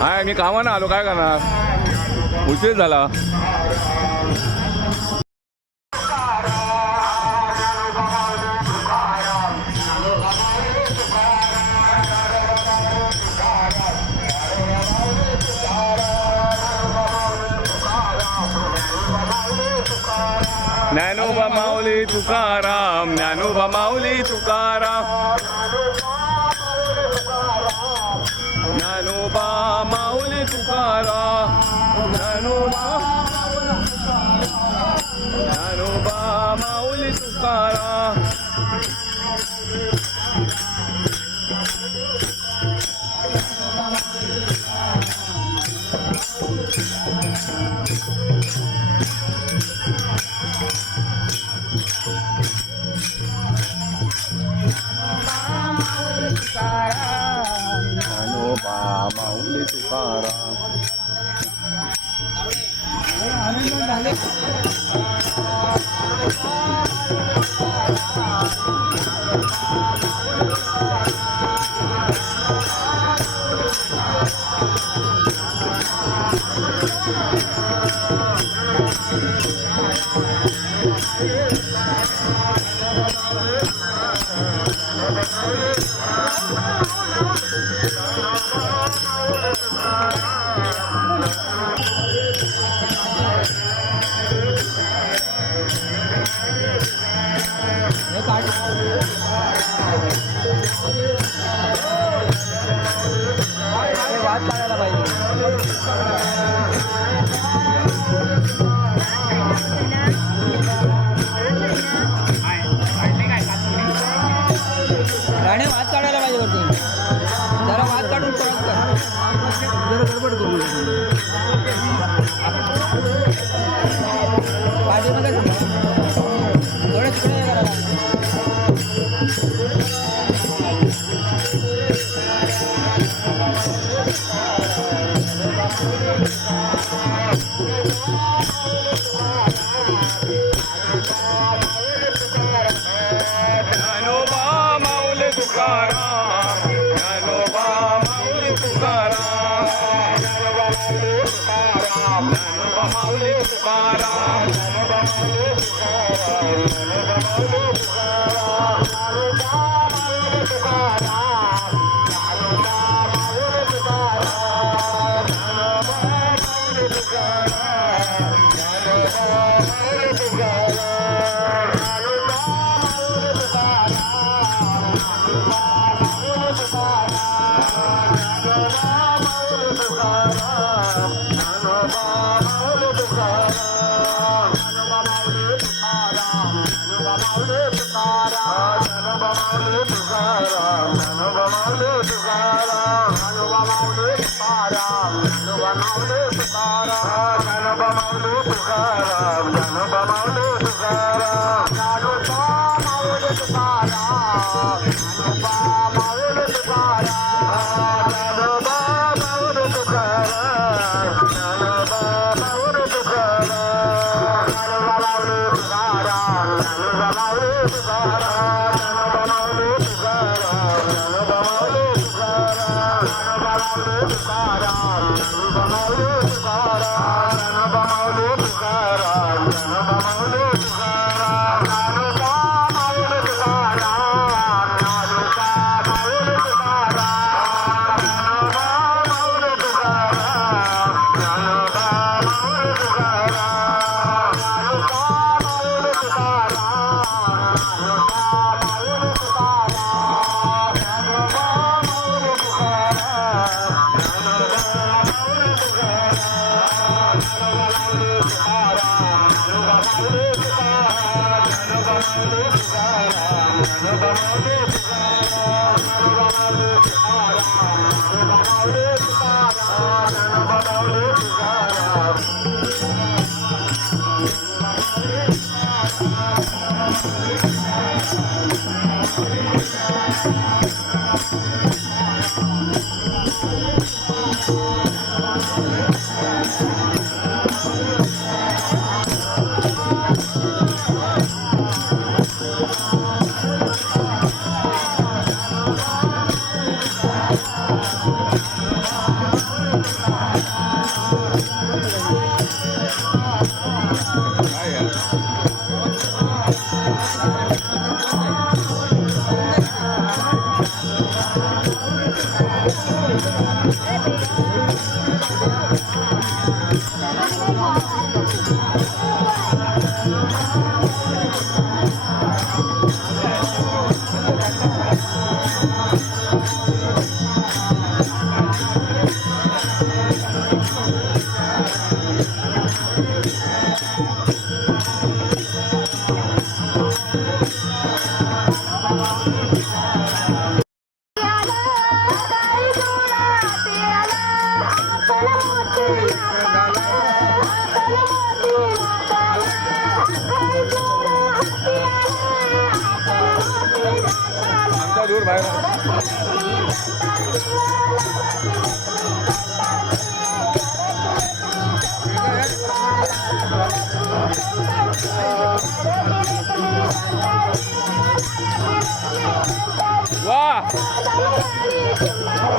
I मी कामानं आलो काय करणार? उशीर झाला. ज्ञानोबा माऊली तुकाराम ज्ञानोबा माऊली तुकाराम. Música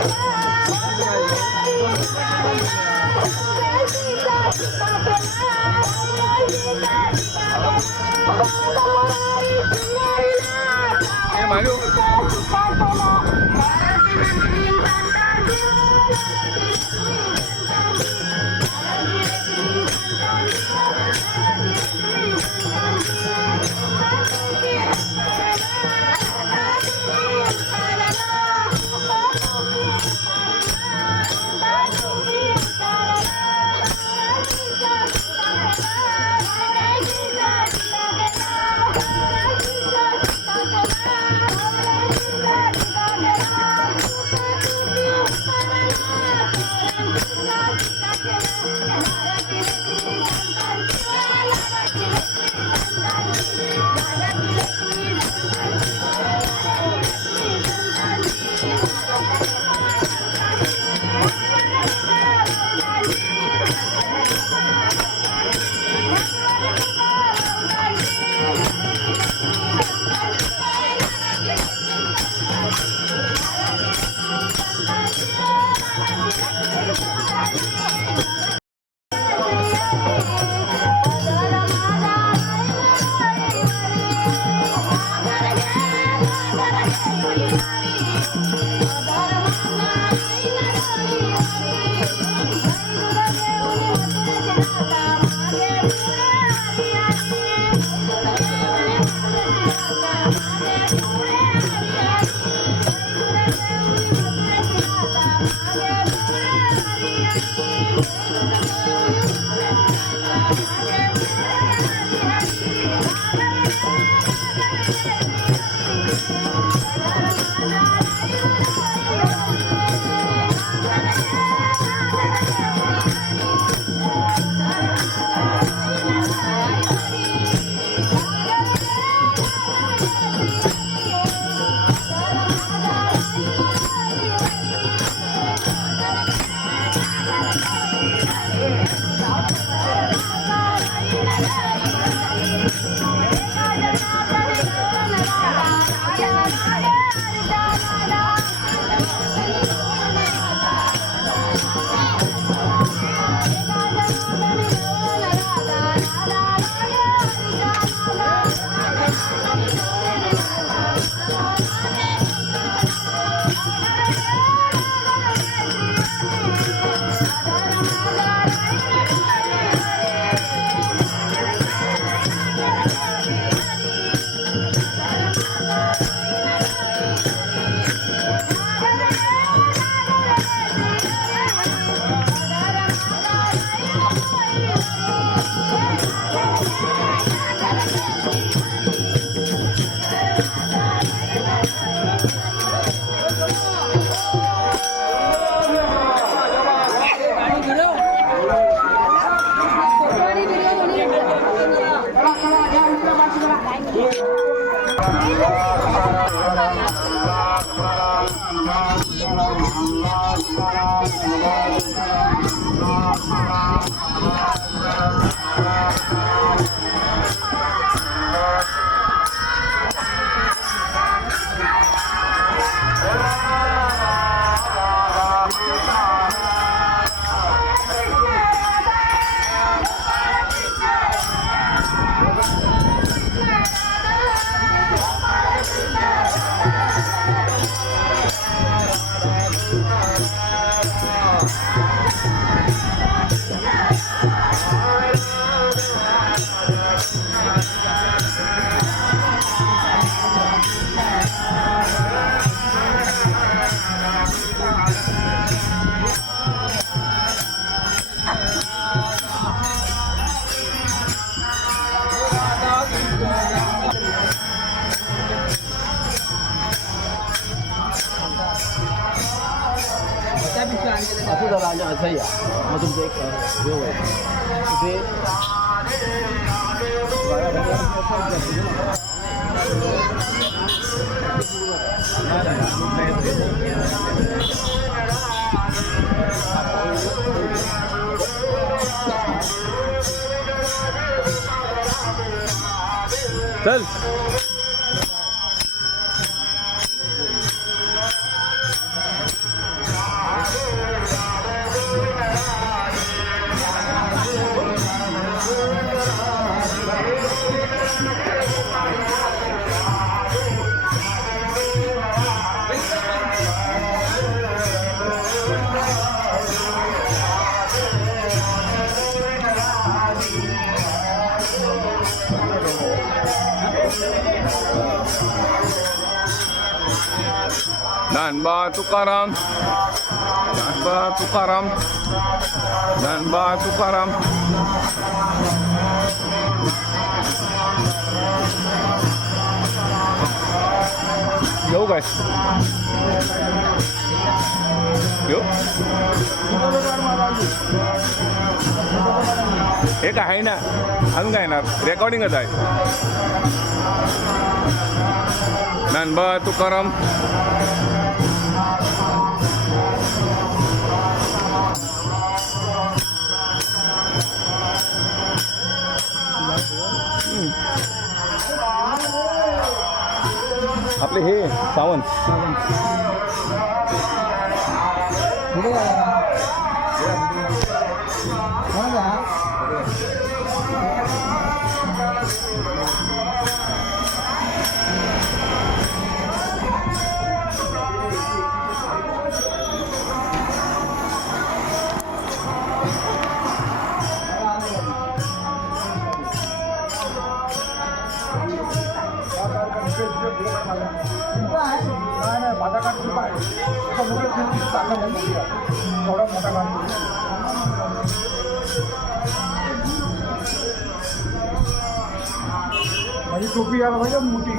हे धनबा तुकाराम धनबा तुकाराम धनबा तुकाराम येऊ काय येऊ हे काय आहे ना अजून काय ना रेकॉर्डिंगच आहे धनबा तुकाराम आपले हे सावंत. पुढे माझी टोपी यायला पाहिजे मोठी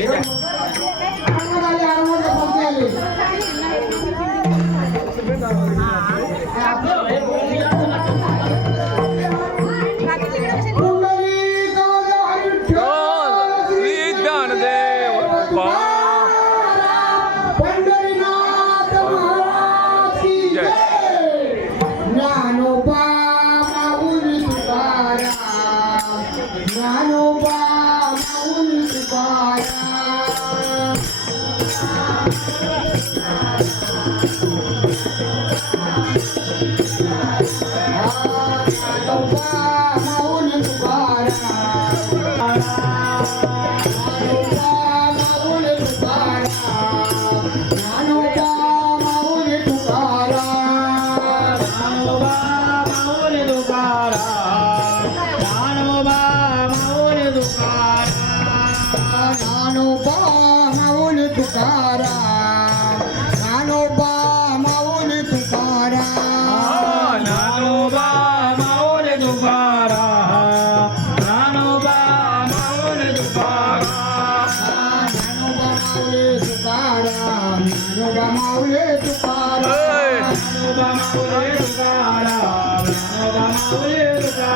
いいじゃん Yeah.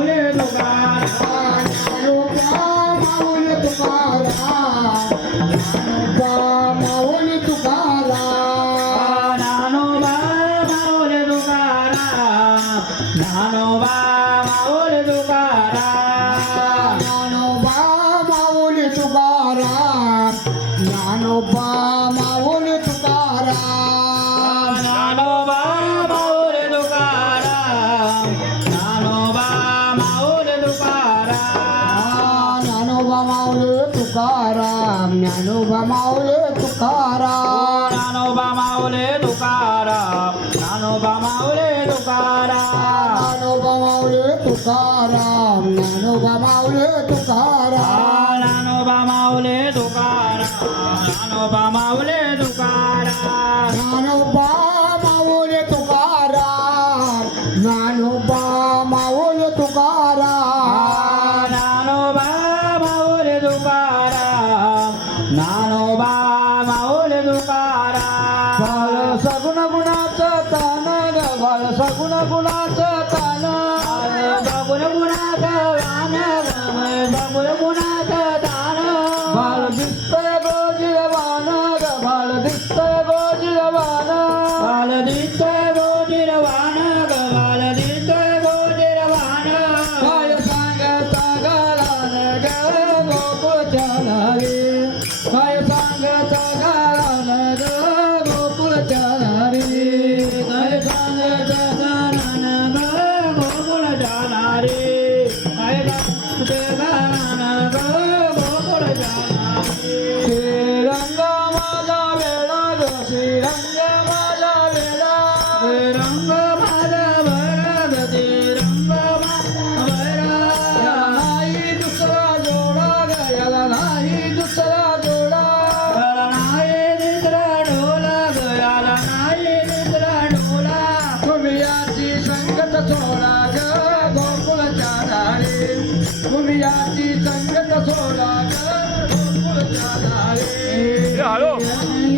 Oh, yeah, no, no, no, no, no, no, no, no, no, no, माऊले Tukaram नानोबा माऊले Tukaram मावले माऊले Tukaram नानोबा काय सांगता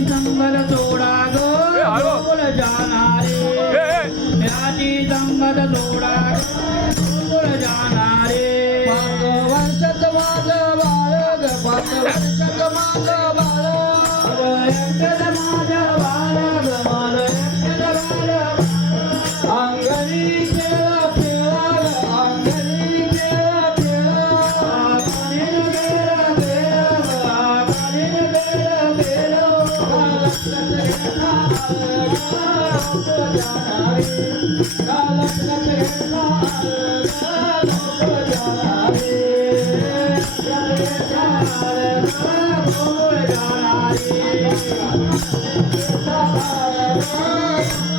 సంబర తోడా Thank you.